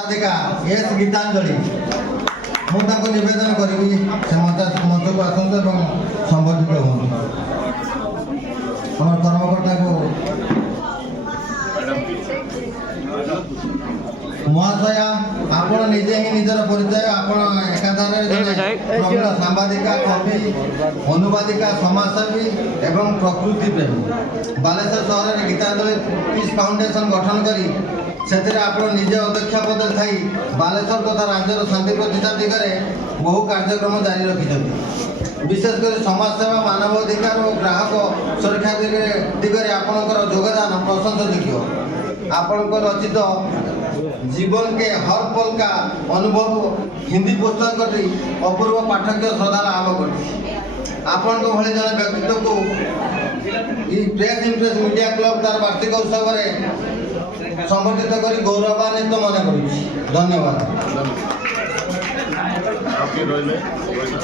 साधिका S Geetanjali मुझे निवेदन करी से मंच को आसतु और संबोधित हूँ आम कर्मकर्ता को महाशया आपण निजे ही निजर परिचय आपण एकाधारे प्रवीण सांबादिका कवि अनुवादिका समाजसेवी एवं प्रकृति प्रेमी बालेश्वर सहर में गीतांजलि पीस फाउंडेशन गठन करी से आपण निजे अध्यक्ष पद थी बालेश्वर तथा राज्यर शांति प्रतिष्ठा दिगरे बहु कार्यक्रम जारी रखिंट विशेषकर समाजसेवा मानवाधिकार और ग्राहक सुरक्षा दिगरे आपणकर योगदान प्रशंसनीय आपणकर रचित जीवन के हर पल का अनुभव हिंदी पुस्तक करी अपूर्व पाठक्य श्रद्धा लाभ कर आपण भले जन व्यक्तित्व को प्रेस इम्प्रेस मीडिया क्लब तार वार्षिक उत्सव में संगठित कर गौरवान्वित मन कर धन्यवाद।